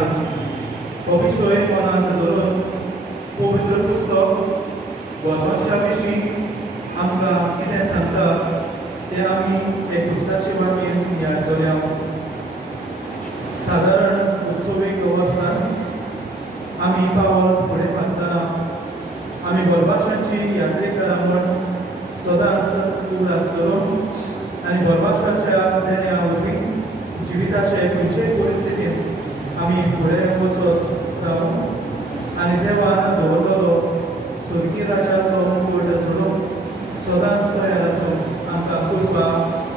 विषय मनांत धरून पवित्र पुस्तक वर्षा विशीं आमकां कितें सांगता तें आमी एकविसाचे वाटेन याद करया। सादारण उत्सवीक वर्सान आमी पावल फुडें पावतना आमी गोरवाशाची यात्रेकारांकड सदांच उगडास धरून आनी गोरवाशाच्या देण्या वरवीं जिविताचे खंयचेय परिस्थितींत आमी फुडें वचत रावूं आनी देवान दवरलेलो स्वर्गीय राजाचो मुकुट सोडून सदांच तयार आसून आमकां करपा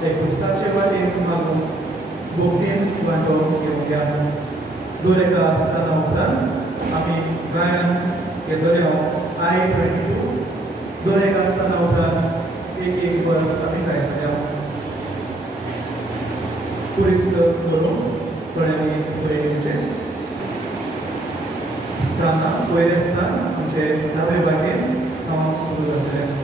एकविसाचे वाटेन मागून भोगतीन वांटो घेवया। दोरेका आसतना उपरांत आमी गायन घेतल्या I-22 दोरेका आसतना उपरांत एक वर्स आमी गायतल्या। पुरिस्त करून थोड्यांनी पयलींचे स्थान पयलें स्थान म्हणजे दावे वाटेन हांव सुरू जातलें।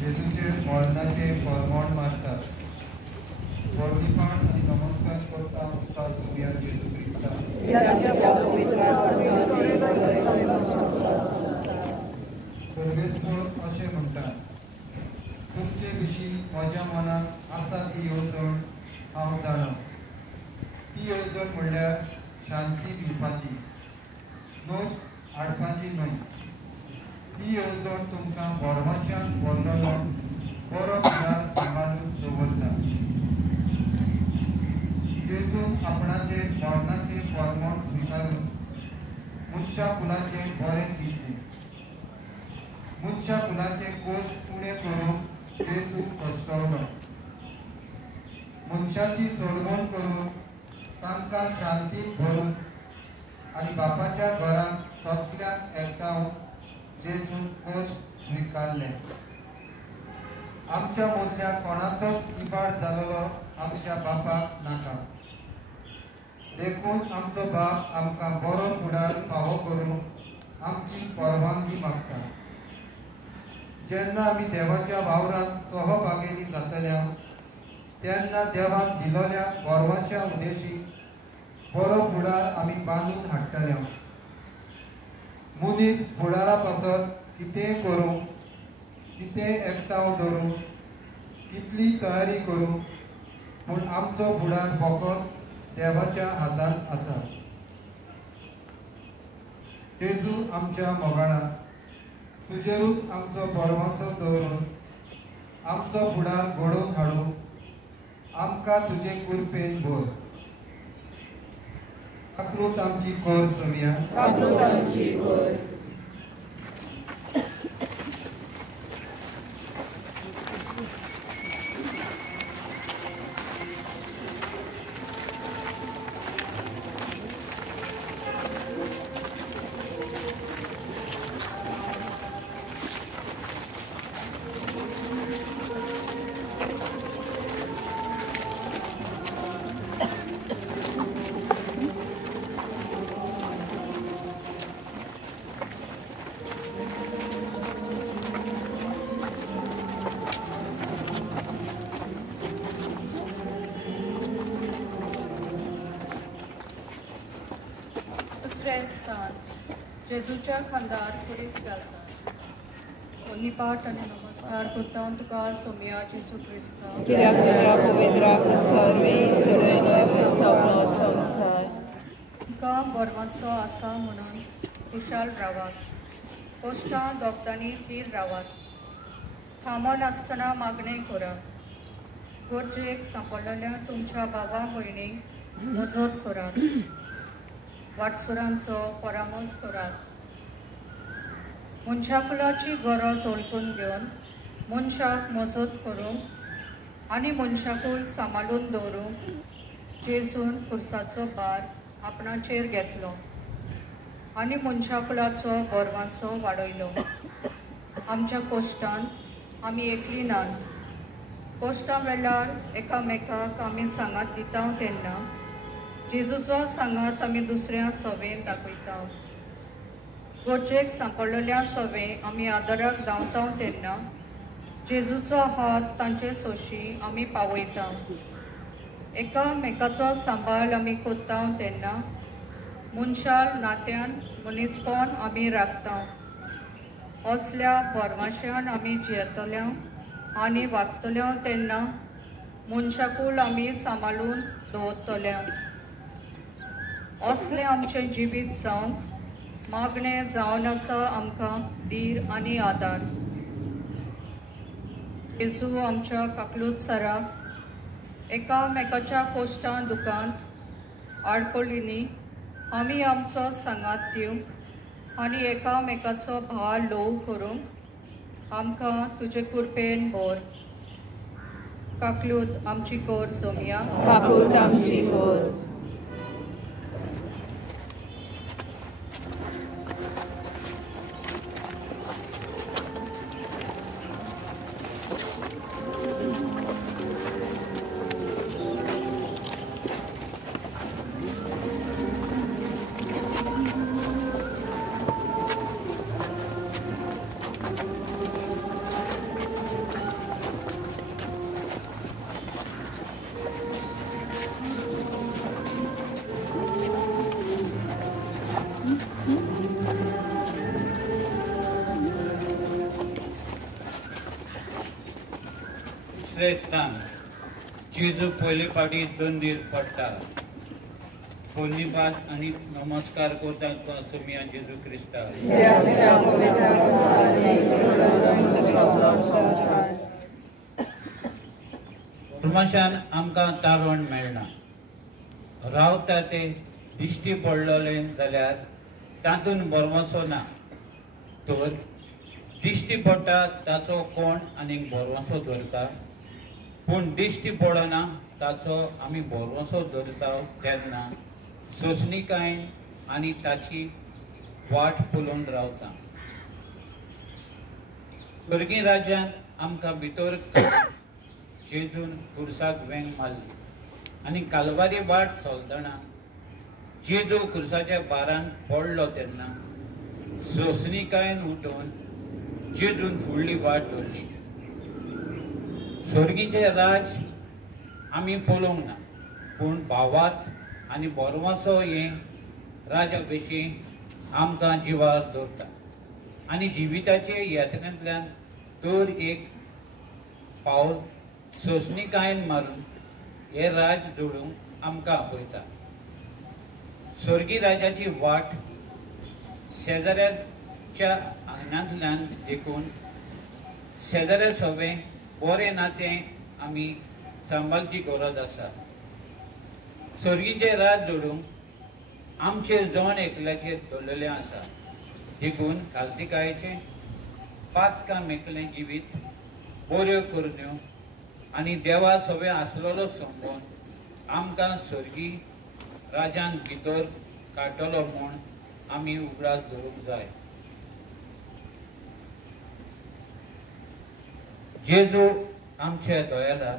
जेजूचेर मरणाचे फर्मोण मारतात। वर्णिपाण आनी नमस्कार करता आमच्या सुर्या जेजू क्रिस्ता। सर्वेस्पर अशें म्हणटात, तुमचे विशीं म्हज्या मनांत आसा ती येवजण हांव जाणा। ती येवजण म्हणल्यार शांती दिवपाची, दोश हाडपाची न्हय। ही येवजण तुमकां बोरमाश्यान व्हरलेलो बरो फुडार सांबाळून दवरता। जेजून आपणाचेर मरणाचें फर्मोण स्विकारून मनशा कुलाचें बरें चिंतलें। मनशा कुलाचे कोश्ट उणें करूंक जेजू कश्टवलो। मनशाची सोडवण करून तांकां शांतीन भरून आनी बापाच्या घरांत सगळ्यांक एकठांवून जेजून कोश्ट स्विकारले। आमच्या मदल्या कोणाचोच इबाड जालोलो आमच्या बापाक नाका। देखून आमचो बाप आमकां बरो फुडार फावो करूंक आमची परवानगी मागता। जेन्ना आमी देवाच्या वावरांत सहभागिनी जातल्या तेन्ना देवान दिलोल्या गोरवाश्या उद्देशी बरो फुडार आमी बांदून हाडटल्या। मनीस फुडारा पासत कितेंय करूं, कितेंय एकठांव धरूं, कितली तयारी करूं, पूण आमचो फुडार फकत देवाच्या हातांत आसा। जेजू आमच्या मोगाळा तुजेरूच आमचो परवासो दवरून आमचो फुडार घडोवन हाडूंक आमकां तुजे कृपेन भर. काकृत आमची कोर सोम्या. काकृत आमची कोर. दुसरें स्थान जेजूच्या खांदार पुरीस घालता. दोन्ही पाठ आनी नमस्कार करता तुका सोम्या जेजू क्रिस्ता. कित्याक तुज्या पवित्राक सर्वे सगळ्यांनी सगळो संवसार तुका गोरवांचो आसा म्हणून खुशाल रावात. कोश्टां दोगतांनी थीर रावात. थांबोन आसतना मागणें करात. गरजेक सांपडलेल्या तुमच्या भावा भयणीक मजत करात. वाटसुरांचो परामोस करात. मनशाकुलाची गरज ओळखून घेवन मनशाक मजत करूंक आनी मनशाकूल सांबाळून दवरूंक जेजून खुर्साचो भार आपणाचेर घेतलो आनी मनशाकुलाचो गोरवांचो वाडयलो. आमच्या कोश्टान आमी एकली नात. कोश्टां वेळार एकामेकाक आमी सांगात दिता तेन्ना जेजूचो सांगात आमी दुसऱ्या सवेन दाखयता. गरजेक सांपडलेल्या सवे आमी आदाराक धांवता तेन्ना जेजूचो हात तांचे सोशी आमी पावयता. एकामेकाचो सांबाळ आमी कोत्ता तेन्ना मनशाल नात्यान मनीसपण आमी राखता. असल्या बोरमाश्यान आमी जियेतल्या आनी वागतल्या तेन्ना मनशाकूल आमी सांबाळून दवरतल्या. असलें आमचें जिवीत जावंक मागणें जावन आसा आमकां धीर आनी आदार. जेजू आमच्या काकलूतसराक एकामेकाच्या कोश्टां दुखांत आडकोळिनी आमी आमचो सांगात दिवंक आनी एकामेकाचो भार ल्हव करूंक आमकां तुजे कृपेन भर. काकलूत आमची कोर सोम्या. काकृत आमची कोर. तिसरें स्थान जेजू पयले फावटी 2 दीस पडटा. पोन्नीपात आनी नमस्कार करता तुका सोम्या जेजू क्रिस्ता. परमाशान आमकां तारण मेळना. रावता ते दिश्टी पडलोले जाल्यार तातूंत बोरवोसो ना. तर दिश्टी पडटा ताचो कोण आनीक बोरवोसो धरता. पूण दिश्टी पडना ताचो आमी बोरवोसो धरता तेन्ना सोंसणीकायेन आनी ताची वाट पळोवन रावता. स्वर्गीय राज्यांत आमकां भितर जेजून खुर्साक वेंग मारली आनी कालवारी वाट चलतना जेजू खुर्साच्या बारान पडलो तेन्ना सोंसणीकायेन उठून जेजून फुडली वाट धरली. स्वर्गीचे राज आमी पळोवंक ना, पूण भावार्थ आनी बोरवोसो हें राजाभिशें आमकां जिवार दवरता आनी जिविताचे यात्रेंतल्यान दर एक पावल सोंसणीकायेन मारून हे राज जोडूंक आमकां आपयता. स्वर्गीय राजाची वाट शेजाऱ्याच्या आंगणांतल्यान देखून शेजाऱ्या सवे बरें नातें आमी सांबाळची गरज आसा. सर्गीचें राज जोडूंक आमचेर जण एकल्याचेर दवरलेलें आसा. देखून काल्तिकायेचें पातकां मेकलें जिवीत बऱ्यो करून आनी देवा सवे आसलेलो समजून आमकां सर्गी राजान भितर काडटलो म्हूण आमी उगडास दवरूंक जाय. जेजू आमचे दोयेला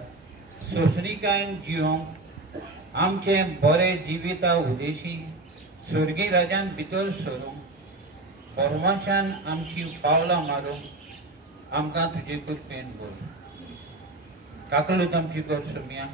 सोंसणीकायेन जिवंक आमचें बरें जिविता उदेशी सर्गी राजान भितर सरूंक परमाशान आमची पावलां मारूंक आमकां तुजे कृपेन दवर. काकलूत आमची कर सोम्या.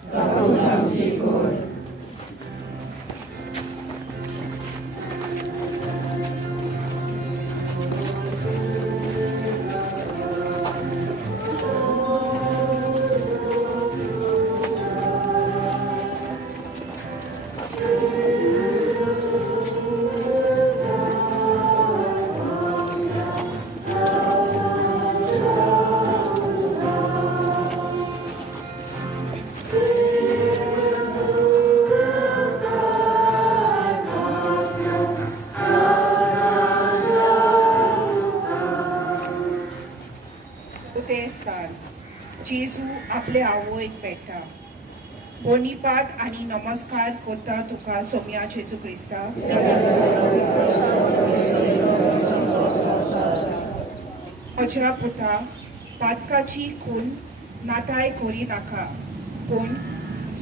जेजू आपले आवयक भेटता. बोनीपाट आनी नमस्कार करता तुका सोम्या जेजू क्रिस्ता. म्हज्या पुता पातकाची खून नाताय करी नाका, पूण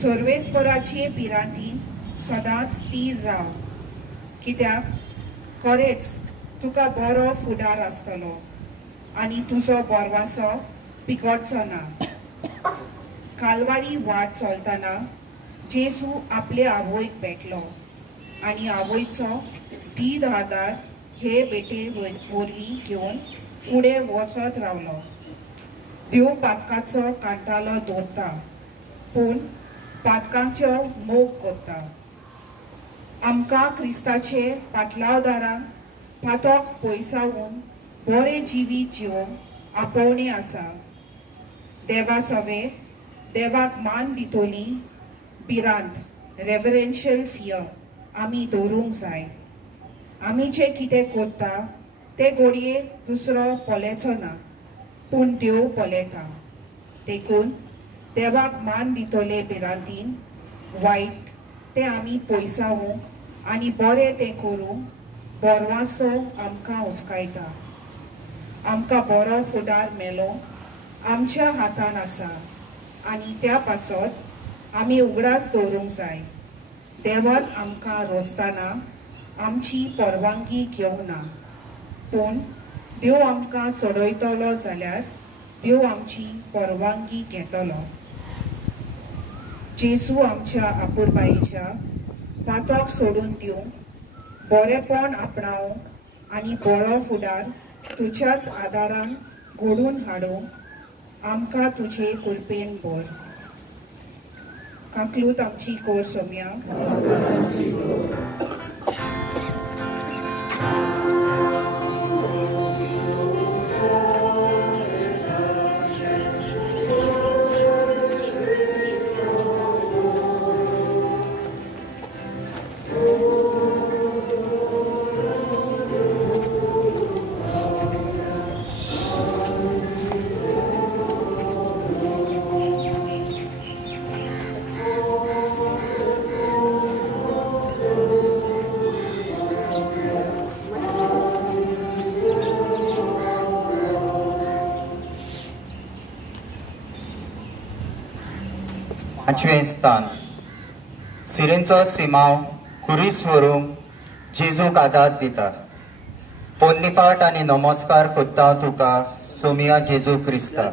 सर्वेस्पराचे भिरांतीन सदांच स्थिर राव, कित्याक खरेंच तुका बरो फुडार आसतलो आनी तुजो बोरवासो पिकटचो ना. कालवारी वाट चलतना जेजू आपले आवयक भेटलो आनी आवयचो दीद आदार हे बेटे वरवीं घेवन फुडें वचत रावलो. देव पातकाचो कांटालो दवरता, पूण पातकांचो मोग करता. आमकां क्रिस्ताचे पाटलावदारांक पातोक पयसावून बरें जिवीत जिवंक आपोवणें आसा. देवा सवे देवाक मान दितोली भिरांत रेवरेन्शियल फियर आमी दवरूंक जाय. आमी जें कितें करता ते घडये दुसरो पोलेचो ना, पूण देव पोलेता. देखून देवाक मान दितोले भिरांतीन वायट ते आमी पयसावूंक आनी बरें तें करूंक बोरवासो आमकां हुस्कायता. आमकां बरो फुडार मेलोवंक आमच्या हातान आसा आनी त्या पासत आमी उगडास दवरूंक जाय. देवान आमकां रोसतना आमची परवानगी घेवंक ना, पूण देव आमकां सोडयतलो जाल्यार देव आमची परवानगी घेतलो. जेजू आमच्या आपुरबायेच्या पातोक सोडून दिवंक, बरेपण आपणावंक आनी बरो फुडार तुज्याच आदारान घडून हाडूंक आमकां तुजे कृपेन भर. काकलूत आमची कोर सोम्या. पांचवें स्थान सिरेंचो सिमाव खुरीस व्हरूंक जेजूक आदार दिता. पोन्नीपाट आनी नमस्कार करता तुका सोम्या जेजू क्रिस्ता.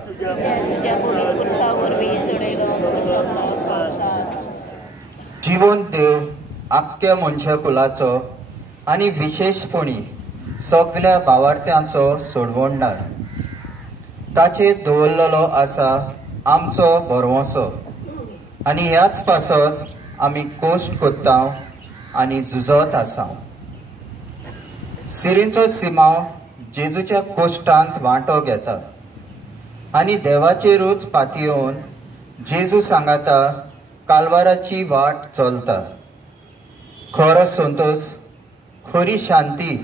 जिवंत देव आख्ख्या मनशा कुलाचो आनी विशेषपणी सगळ्या भावार्थ्यांचो सोडवणदार. ताचेर दवरलेलो आसा आमचो बोरवोसो आनी ह्याच पासत आमी कोश्ट कोत्ता आनी झुजत आसा. सिरेंचो सिमाव जेजूच्या कोश्टांत वांटो घेता. आनी देवाचेरूच पातयेवन जेजू सांगाता कालवाराची वाट चलता. खरो संतोष, खरी शांती,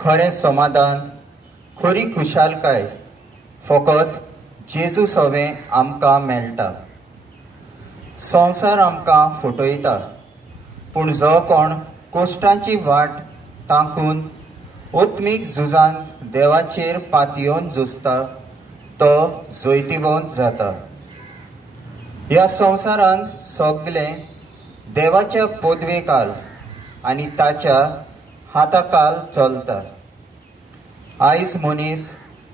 खरें समाधान, खरी खुशालकाय फकत जेजू सवें आमकां मेळटा. संवसार आमकां फटयता, पूण जो कोण कोश्टांची वाट तांकून ओत्मीक झुजांत देवाचेर पातयेवन झुजता तो जैतिवंत जाता. ह्या संवसारांत सगळें देवाच्या पदवेकाल आनी ताच्या हाताकाल चलता. आयज मनीस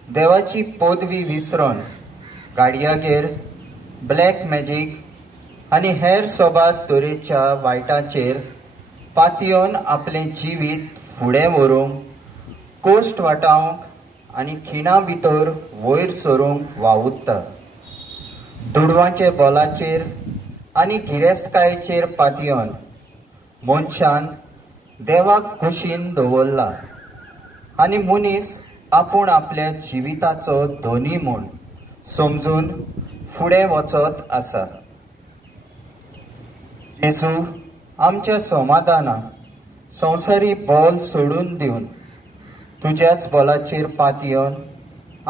देवाची पदवी विसरून गाडयांगेर ब्लॅक मॅजीक आनी हेर सोबात तरेच्या वायटांचेर पातयेवन आपलें जिवीत फुडें व्हरूंक, कोश्ट वाटावंक आनी खिणां भितर वयर सरूंक वावुरता. दुडवांचे बोलाचेर आनी गिरेस्तकायेचेर पातयेवन मनशान देवाक खुशीन दवरला आनी मनीस आपूण आपल्या जिविताचो धनी म्हूण समजून फुडें वचत आसा. जेजू आमच्या समाधानाक संवसारी बोल सोडून दिवन तुज्याच बोलाचेर पातयेवन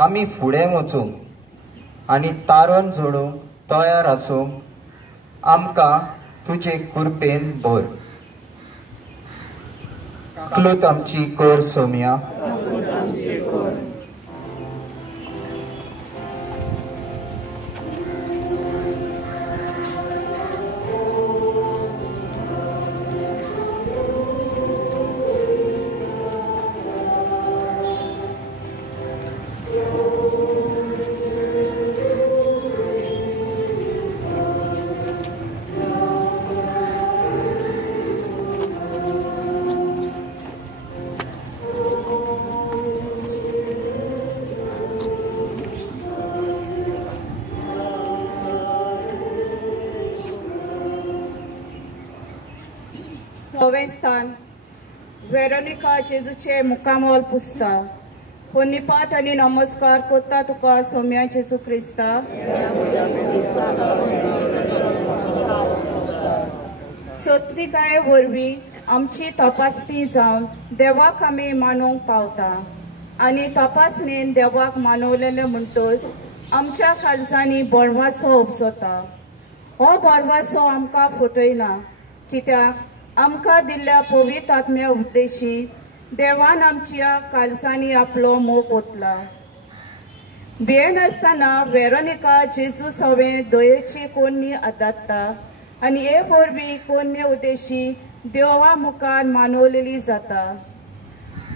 आमी फुडें वचूंक आनी तारण जोडूंक तयार आसूंक आमकां तुजे कृपेन भर. काकलूत आमची कर सोम्या. स्थान वेरोनिका जेजूचे मुकामोल पुसता. पुण्यपाठ आनी नमस्कार कोत्ता तुका सोम्या जेजू क्रिस्ता. सोस्तिकाये वरवीं आमची तपासणी जावन देवाक आमी मानूंक पावता आनी तपासणेन देवाक मानवलेले म्हणटोच आमच्या काळजांनी बोरवासो उपजता. हो बोरवासो आमकां फटयना, कित्याक आमकां दिल्ल्या पवित्र आत्म्या उद्देशी देवान आमच्या काळजांनी आपलो मोग ओतला. भियेन आसतना वेरोनिका जेजू सवें दयेची कोन्नी आदाडटा आनी हे वरवीं कोन्ने उद्देशी देवा मुखार मानवलेली जाता.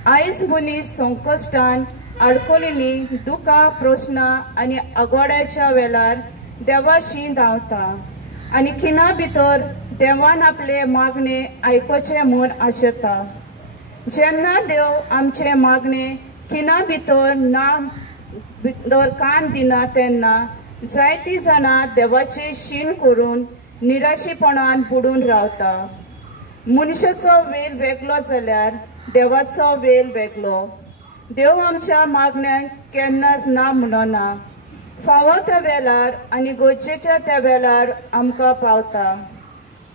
आयज मनीस संकश्टान आडकोलिल्लीं दुखां, प्रश्नां आनी आगोड्याच्या वेळार देवाशी धांवता आनी खिणा भितर देवान आपले मागणे आयकोचे म्हूण आशेता. जेन्ना देव आमचे मागणे खिणा भितर कान दिना तेन्ना जायतीं जाणां देवाचे शीण करून निराशेपणान बुडून रावता. मनशाचो वेल वेगळो जाल्यार देवाचो वेल वेगळो. देव आमच्या मागण्यांक केन्नाच ना म्हणना. फावो त्या वेळार आनी गरजेच्या त्या वेळार आमकां पावता.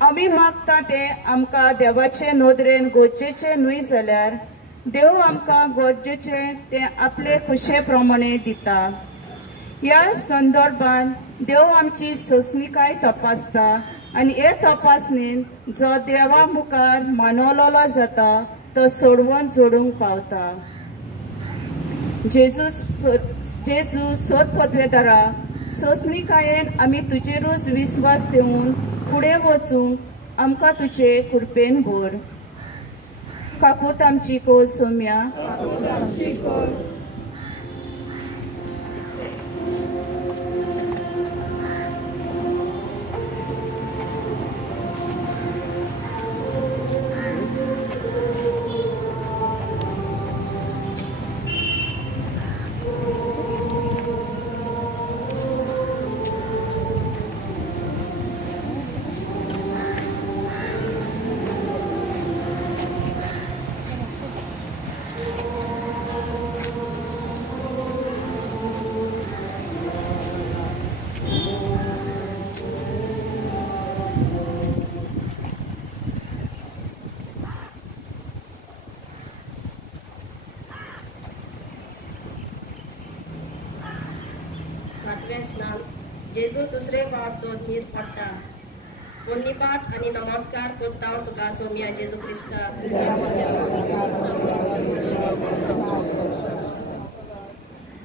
आमी मागता ते आमकां देवाचे नदरेन गरजेचे न्हय जाल्यार देव आमकां गरजेचे ते आपले खुशे प्रमाणे दिता. ह्या संदर्भान देव आमची सोंसणीकाय तपासता आनी हे तपासणेन जो देवा मुखार मानवलेलो जाता तो सोडवून जोडूंक पावता. जेजू सोर पदवेदारा, सोंसणीकायेन आमी तुजेरूच विस्वास देऊन फुडें वचूंक आमकां तुजे कृपेन भर. काकूत आमची कोर सोम्या. वेसनान जेजू दुसरे फावट दोनीर पडटा पोन्नीपाट आनी नमस्कार करता हांव तुका सोम्या जेजू क्रिस्ता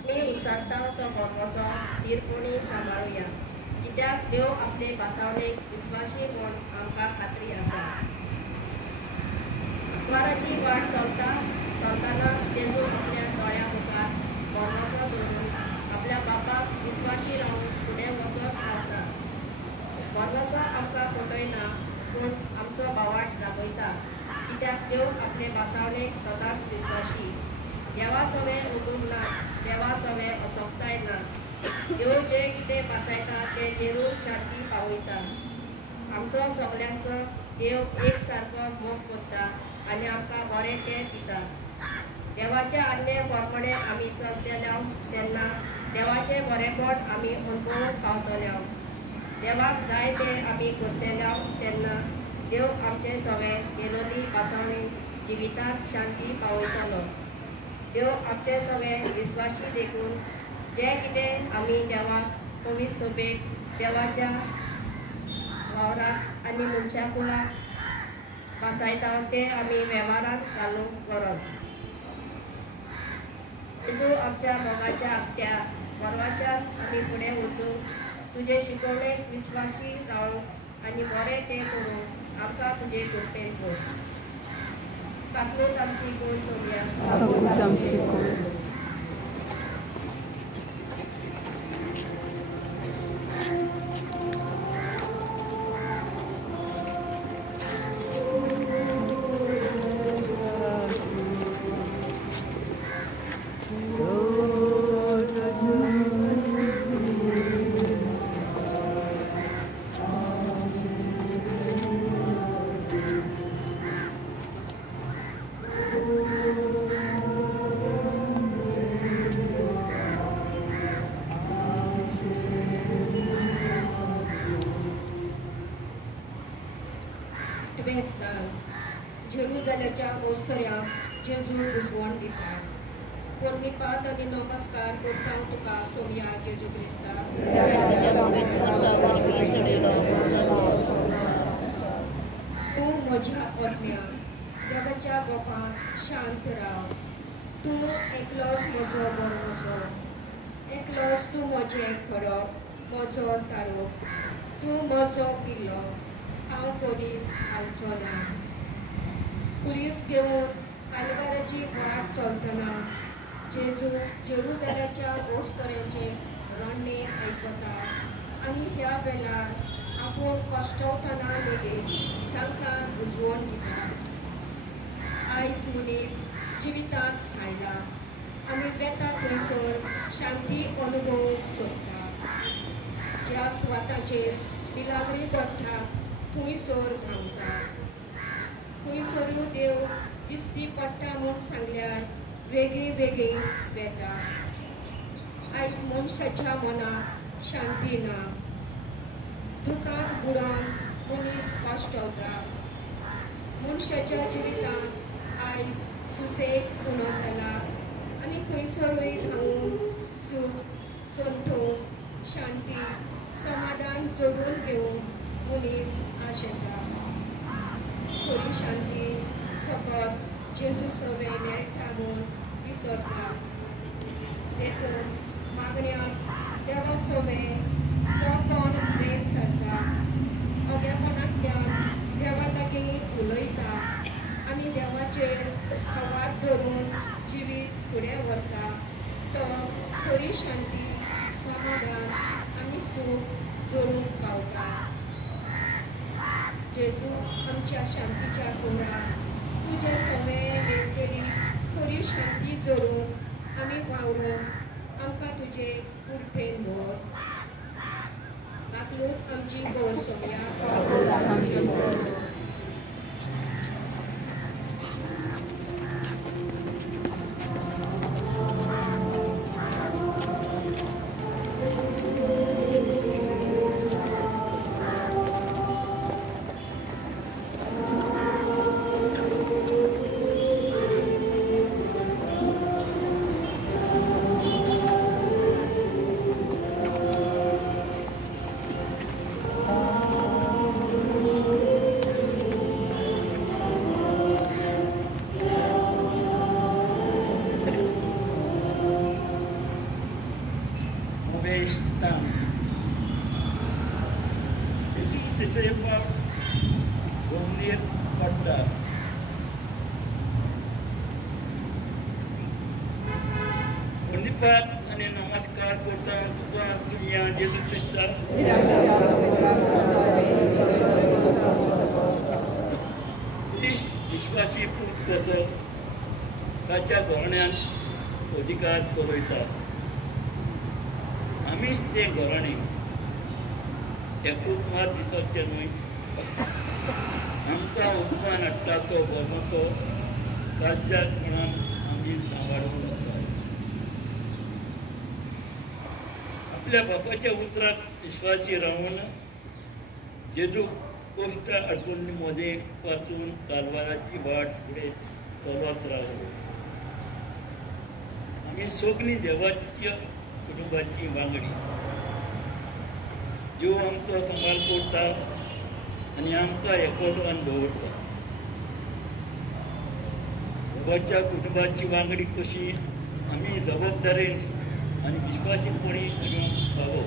मी उच्चारता तो बोरमोसो धीरपणी सांबाळुया कित्याक देव आपले भासावणेक विस्वाशी म्हूण आमकां खात्री आसा अकबाराची वाट चलतना जेजू आपल्या दोळ्या मुखार बोरमोसो दवरून आपल्या बापाक विस्वाशी रावन फुडें वचत रावता बोरमोसो आमकां फटयना पूण आमचो बावाट जागयता कित्याक देव आपले भासावणेक सदांच विस्वाशी देवा सवें उगूंक ना देवा सवें असोकताय ना देव जे कितें भासायता ते जेरूर शांती पावयता आमचो सगल्यांचो देव एक सारको मोग करता आनी आमकां बरें तें दिता देवाचे आज्ञे प्रमाणे आमी चलतल्या तेन्ना देवाचें बरेंपण आमी अणभवूंक पावतल्या देवाक जाय तें आमी करतल्या तेन्ना देव आमचे सगळें गेलोली भासावणी जिवितांत शांती पावयतलो देव आमचे सगळें विस्वाशी देखून जें कितें आमी देवाक पवित्र सोबेक देवाच्या वावराक आनी मनशा कुळाक भासायता तें आमी वेव्हारांत घालूंक गरज जेजू आमच्या मोगाच्या आपट्या वरवाशान आमी फुडें वचून तुजे शिकवणेक विस्वाशी रावूंक आनी बरें तें करूंक आमकां तुजे कृपेन कर तातूंत आमची गोड सोम्या जेरुजाल्याच्या ओस्तऱ्यांक जेजू बुजवण दिता पोरनिपात आनी नमस्कार करता तुका सोम्या जेजू क्रिस्ता तूं म्हज्या आत्म्या देवाच्या गोपांत शांत राव तूं एकलोच म्हजो बोरमोसो एकलोच तूं म्हजें खडप म्हजो तारूक तूं म्हजो किल्लो हांव कधीच हालचो ना पुलीस घेवन कालवाराची वाट चलतना जेजू जेरुजाल्याच्या ओस्तऱ्यांचे रडणे आयकता आनी ह्या वेळार आपूण कश्टवतना लेगीत तांकां बुजवण दिता आयज मनीस जिवितांत साणला आनी वेता थंयसर शांती अनुभवूंक सोदता ज्या स्वाताचेर बिलागरी घडटा थंयसर धांवता खंयसरूय देव दिसती पडटा म्हूण सांगल्यार वेगळी वेगळी वेता आयज मनशाच्या मनाक शांती ना दुखांत बुडोवन मनीस कश्टवता मनशाच्या जिवितांत आयज सुसेग उणो जाला आनी खंयसरूय धांवून सूख संतोश शांती समाधान जोडून घेवन मनीस आशेता खरी शांती फकत जेजू सवें मेळटा म्हूण विसरता देखून मागण्यांत देवा सवें जो कोण वयर सरता अग्यापणांतल्यान देवा लागीं उलयता आनी देवाचेर आवार धरून जिवीत फुडें व्हरता तो खरी शांती समाधान आनी सूख जोडूंक पावता जेजू आमच्या शांतीच्या कुंडाक तुजे सवें मेळटली खरी शांती जोडूंक आमी वावरूंक आमकां तुजे कृपेन भर काकलूत आमची गोड सोम्या तिसरे फावट जमनीर पडटा. धन्यवाद आणि नमस्कार करता तुका सुमिया जेजू क्रिस्ता. विश्वासी पूत कसो ताच्या घराण्यान अधिकार चलयता. आमीच ते घराणे एकूच मात दिसचे न्हय. आमकां उपमान हाडटा तो धर्माचो काळजाक म्हणून आमी सांबाळून आसा. आपल्या बापाच्या उतराक विश्वासी रावून जेजू कोश्ट अडकून मदें पासून कालवाराची वाट फुडें चलत रावलो. आमी सगळीं देवाच्या कुटुंबाची वांगडी. देव आमचो सांबाळ करता आनी आमकां एकवटान दवरता. देवाच्या कुटुंबाची वांगडी कशी आमी जबाबदारेन आनी विश्वासीपणी घेवन फावो.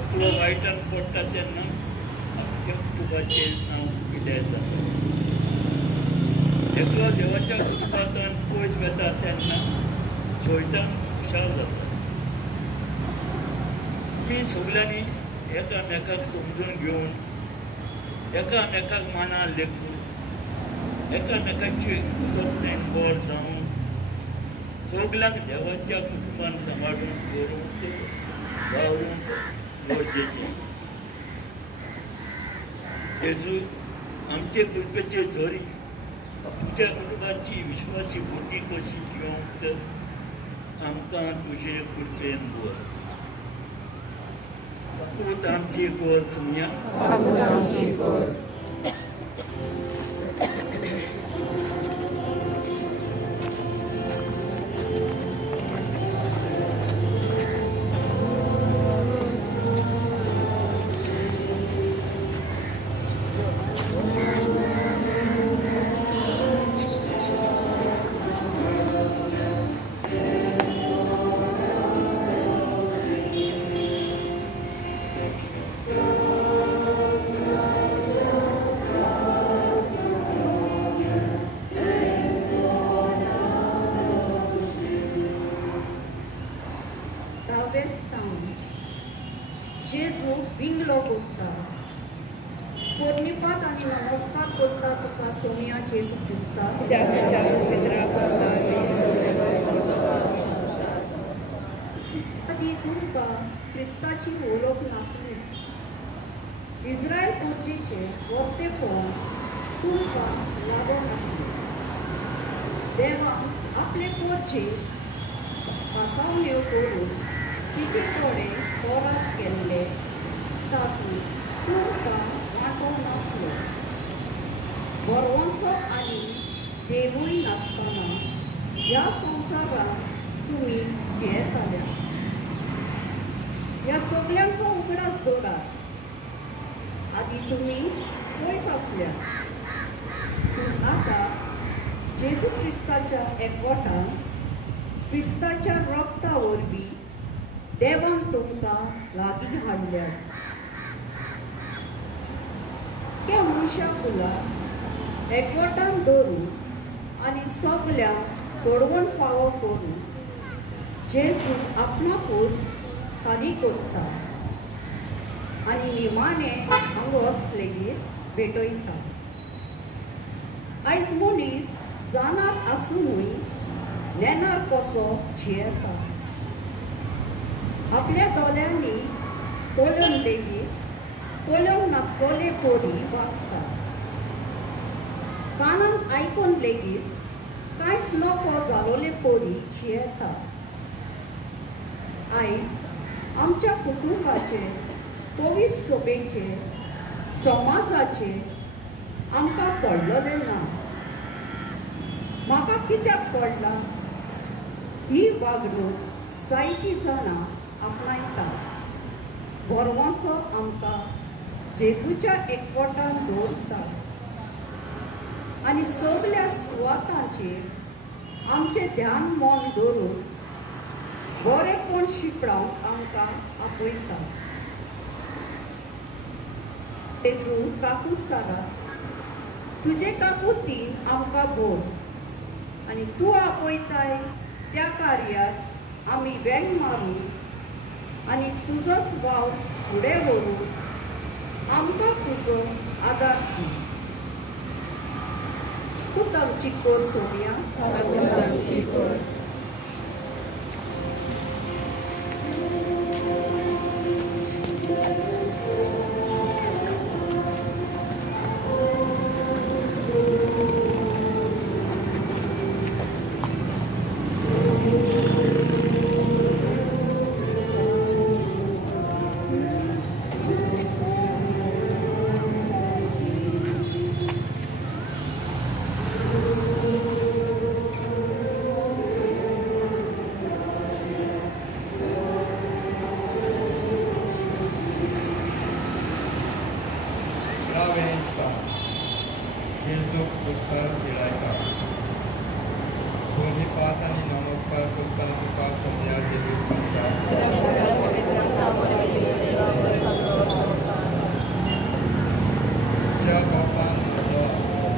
एकलो वायटान पडटा तेन्ना आमच्या कुटुंबाचें नांव पिड्ड्यार जाता. एकलो देवाच्या कुटुंबांतल्यान पयस वेता तेन्ना शैतान खुशाल जाता. आमी सगल्यांनी एकामेकाक समजून घेवन एकामेकाक मानान लेखून एकामेकाची उसपणेन बळ जावन सगल्यांक देवाच्या कुटुंबान सांबाळून दवरूंक वावरूंक गरजेचें. जेजू आमचे कृपेचे झरी तुज्या कुटुंबाची विश्वासी भुरगीं कशी जिवंक आमकां तुजे कृपेन दवर. पूत आमची गोर सुमिया. जेजू बिंगलो करता. पोरनिपाट आनी नमस्कार करता तुका सोमिया जेजू क्रिस्ता. आदी तुमकां क्रिस्ताची वळख नासलीच. इस्रायल पोरजेचे वर्तेपण तुमकां लागो नासलें. देवान आपले पोरचे पासावण्यो करून तिचे कडेन पोरात केल्ले तातूंत तुमकां वांटो नासलो. बरवंसो आनी देवूय नासतना ह्या संवसारांत तुमी जियेताल्या. ह्या सगल्यांचो उगडास दवरात. आदी तुमी पयस आसल्या पूण आतां जेजू क्रिस्ताच्या एकवटान क्रिस्ताच्या रक्ता वरवीं देवान तुमकां लागीं हाडल्यात. त्या मनशाक कुलाक एकवटान दवरून आनी सगल्यांक सोडवण फावो करून जेजू आपणाकूच खाली करता आनी निमाणें आंगोस लेगीत भेटयता. आयज मनीस जाणार आसुनूय नेनार कसो जियेता. आपल्या दोल्यांनी पोलोवन लेगीत पोलोवंक नासलोले पोरी वागता. कानान आयकून लेगीत कांयच नको जालोले पोरी जियेता. आयज आमच्या कुटुंबाचे पवित्र सोबेचे समाजाचे आमकां पडलोले ना. म्हाका कित्याक पडला ही वागणूक जायतीं जाणां आपणायता. बरवंसो आमकां जेजूच्या एकवटान दवरता आनी सगल्या सुवातांचेर आमचें ध्यान मन दवरून बरेपण शिपडावंक आमकां आपयता. तेजू काकू सारा तुझे काकूतीन आमकां बोल आनी तूं आपयताय त्या कार्यात आमी वेंग मारू आनी तुजोच वाव फुडें व्हरू आमकां तुजो आदार दी. खूब आमची कोर सोनिया. जेजू कुर्सार पिळायता दोन्ही पात आनी नमस्कार करता तुका सोम्या जेजू क्रिस्ता. तुज्या बापान म्हजो आसलो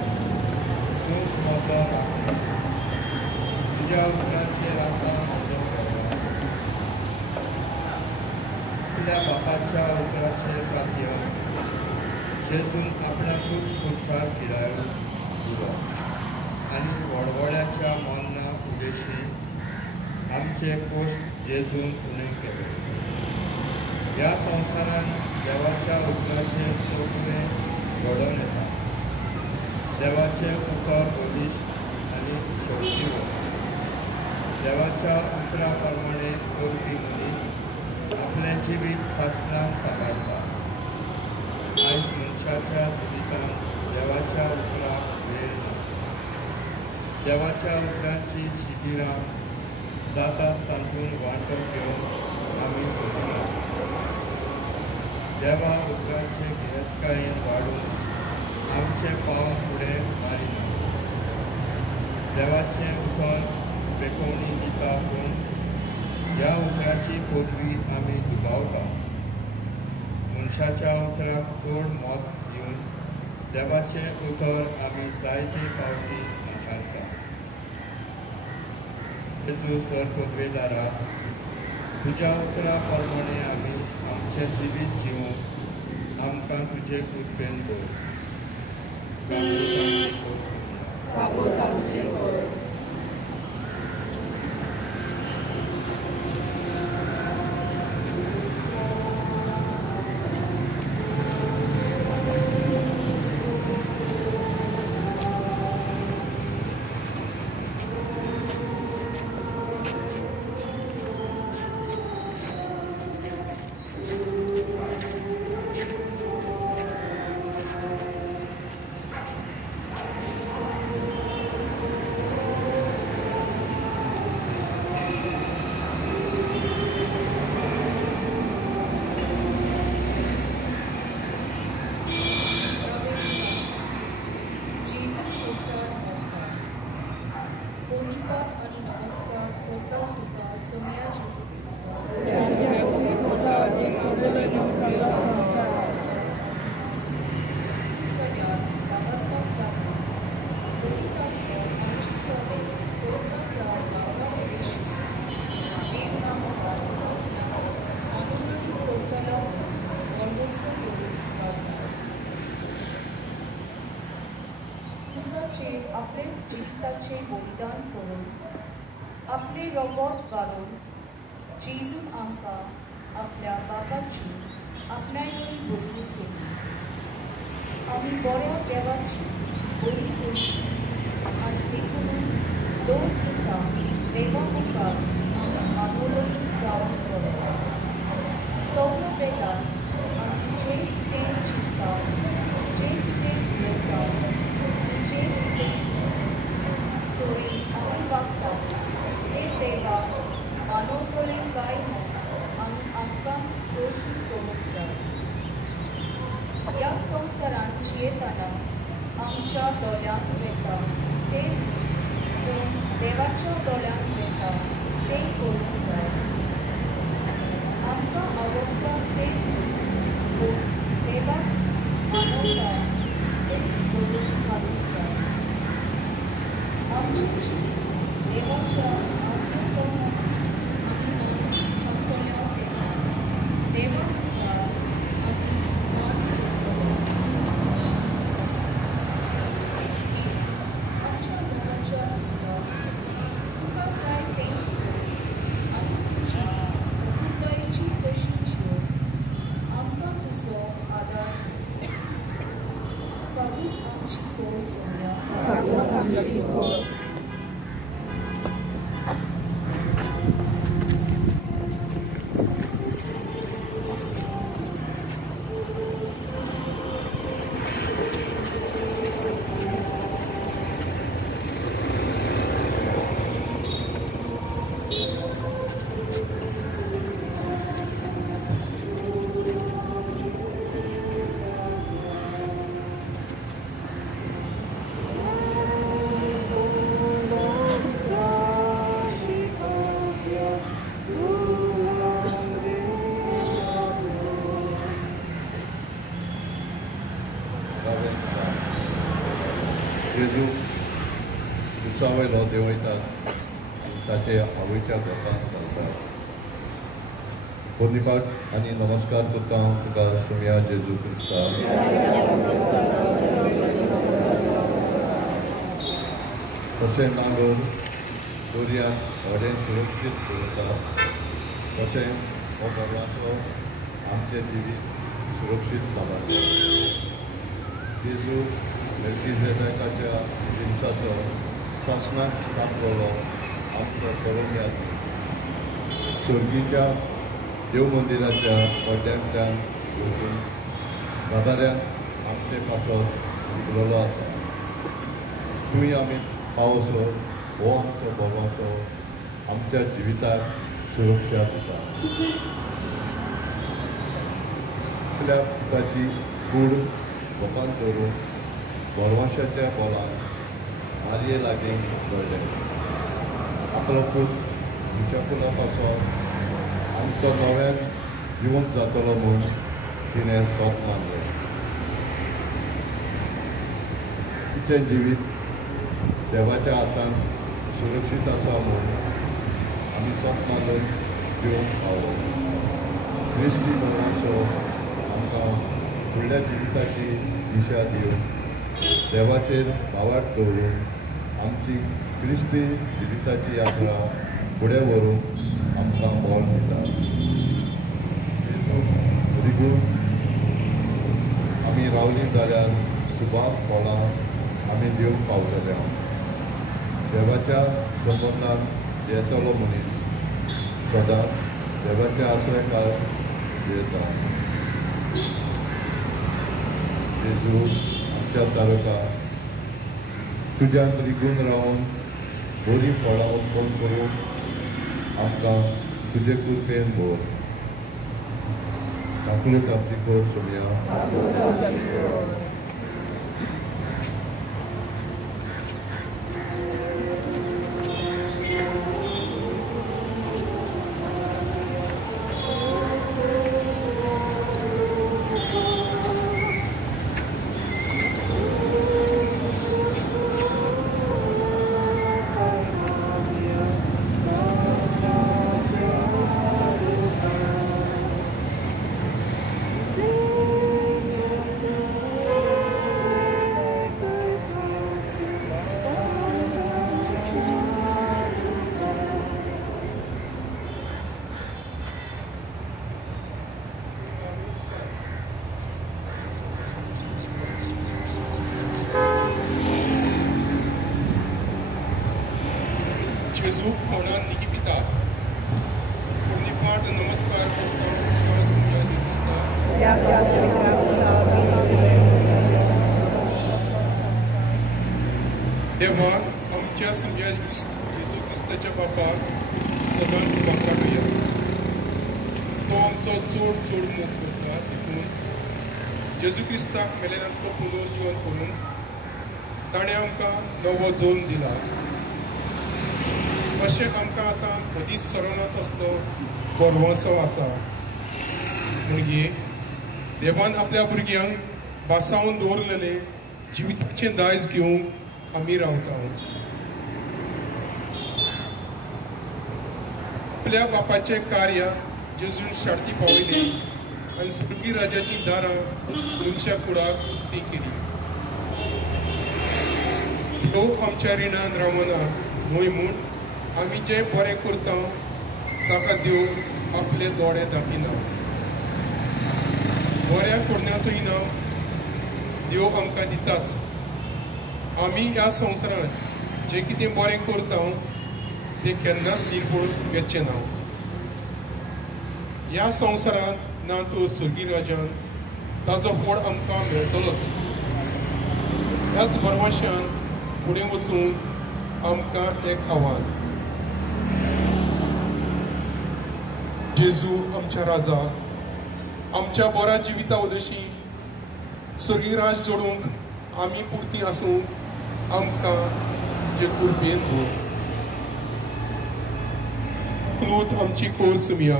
तूंच म्हजो राखणो तुज्या उतरांचेर आसा म्हजो गर्व आसा. आपल्या बापाच्या उतराचेर पातयेवन जेजून आपणाकूच कुर्सार पिडाळून दिलो आनी व्हडव्हड्याच्या मोन्ना उदेशी आमचे कोश्ट जेजून उणें केले. ह्या संवसारान देवाच्या उतराचेर सगळें घडोवन येता. देवाचें उतर बलिश्ट आनी शक्तीवर. देवाच्या उतरा प्रमाणे चलपी मनीस आपलें जिवीत सासणान सांबाळटा. आयज मनशाच्या जिवितान देवाच्या उतराक वेळ ना. देवाच्या उतरांची शिबिरां जातात तातूंत वांटो घेवन आमी सोदिना. देवा उतराचे गिरेस्तकायेन वाडून आमचे पावल फुडें मारिना. देवाचें उतर बेकोवणी दिता पूण ह्या उतराची पदवी आमी दुबावता. मनशाच्या उतराक चड मोत दिवन देवाचें उतर आमी जायते फावटी नाकारता. जेजू सर पदवेदारा तुज्या उतरा प्रमाणे आमी आमचें जिवीत जिवूंक आमकां तुजे कृपेन दवर. आपलेच जिविताचे बलिदान करून आपले रगत वारून जेजून आमकां आपल्या बापाची आपणायवरी भरती केली. आमी बऱ्या देवाची बरी उरली आनी देखूनच 2 दिसां देवा मुखार मानवली जावन करच. सगळ्या वेळार आमी जें कितें चिंतता जें कितें उलयता जें कितें तोरी आमी वागतात तें देवाक मानवतलें काय आनी आमकांच दोशी करूंक जाय. ह्या संवसारांत जियेतना आमच्या दोळ्यान वेता तें पूण देवाच्या दोळ्यान वेता तें करूंक जाय. आमकां आवडटा तें पूण देवाक सोम्या काकूत आमची कोर जेजू उत्सवायलो देंवयतात ताचे आवयच्या घरांत घालतात. पोरनिपाट आनी नमस्कार करता हांव तुका सोम्या जेजू क्रिस्ता. तशें नांगर दर्यांत व्हडें सुरक्षीत दवरता तशें हो परवासो आमचें जिवीत सुरक्षीत सांबाळटा. जेजू मेल्कीजेदेकाच्या दिसाचो सासणाक स्थापलेलो आमचो परम यादी सर्गीच्या देव मंदिराच्या पड्ड्यांतल्यान वचून गादाऱ्यांत आमचे पासत उगलेलो आसा. थंय आमी पावसो हो आमचो बोरवासो आमच्या जिविताक सुरक्षा दिता. आपल्या पुताची कूड लोकांक दवरून बोरवाशाच्या बोलान मारये लागीं घडलें. आपलो पूत विशाकुला पासोन आमचो नव्यान जिवंत जातलो म्हूण तिणें सोप मानलें. तिचें जिवीत देवाच्या हातान सुरक्षीत आसा म्हूण आमी सोप मानून घेवंक पावलो. क्रिस्ती बोरवासो आमकां फुडल्या जिविताची दिशा दिवन देवाचेर भावार्थ दवरून आमची क्रिस्ती जिविताची यात्रा फुडें व्हरूंक आमकां बोल दिता. देखून आमी रावलीं जाल्यार सुभाग फळां आमी दिवंक पावतले. देवाच्या संबंदान जियेतलो मनीस सदांच देवाच्या आश्रयकाळ जियेता. जेजू आमच्या तालुका तुज्यान रिगून रावन बरी फळां उत्पन्न करून आमकां तुजे कृपेन भर. काकूत आमची कोर सोम्या. जेजू फोंडान निकी पितात. पोरनिपाट नमस्कार करता सोम्या जेजू क्रिस्ता. देवान आमच्या सोम्या जेजू क्रिस्ताच्या बापाक सदांच वांगडा. तो आमचो चड चड मोग करता. देखून जेजू क्रिस्ताक मेलेल्यांतलो पुनर्जीवन करून ताणें आमकां नवो जल्म दिला. अशें आमकां आतां मदींच सरोनात असलो बोरवासो आसा. म्हणजे देवान आपल्या भुरग्यांक बासावन दवरलेले जिविताचें दायज घेवंक आमी रावता. आपल्या बापाचें कार्य जेजून शार्ती पावयली आनी स्वर्गीय राजाची दारां मनशा फुडाक उक्ती केली. तो आमच्या रिणान रावना न्हय म्हूण आमी जें बरें करता ताका देव आपले दोळे दाखयना. बऱ्या करण्याचो इनाम देव आमकां दिताच. आमी ह्या संवसारांत जे कितें बरें करता तें केन्नाच निर्फळ वेचचें ना. ह्या संवसारांत ना तो सर्गी राजान ताचो फळ आमकां मेळटलोच. ह्याच भरवशान फुडें वचून आमकां एक आव्हान. जेजू आमच्या राजा, आमच्या बऱ्या जिविता उदेशी सर्गीराज जोडूंक आमी पुर्ती आसूं आमकां तुजे कृपेन दवर. क्लूत आमची कोर सुमिया.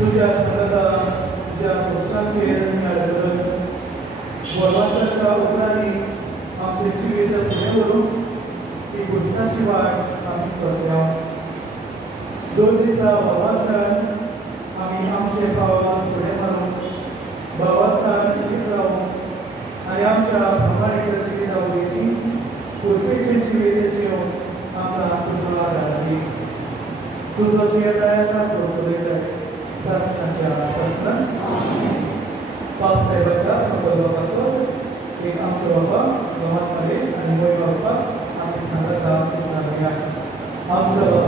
तुझ्या सतता तुझ्या पुरुषांचेर मेळटलो. वरवासाच्या उपरांनी आमचे जिवीत फुडें व्हरूंक ही गुडसाची वाट आमी चलया. 2 दिसा वरवासान आमी आमचे पावलां फुडें मारूंक भावार्थान नीट रावूंक आनी आमच्या प्रामाणीक जिविता विशीं पुर्वेचे जिवीत जियोंक आमकां तुजो आदार दी. तुजो जियेता चलयता शास्त्रांच्या शास्त्रान बाब साहेबाच्या संदर्भात असो एक आमचे बाबा गमात आले आणि वय बाबा आम्ही सांगता सांगूया. आमच्या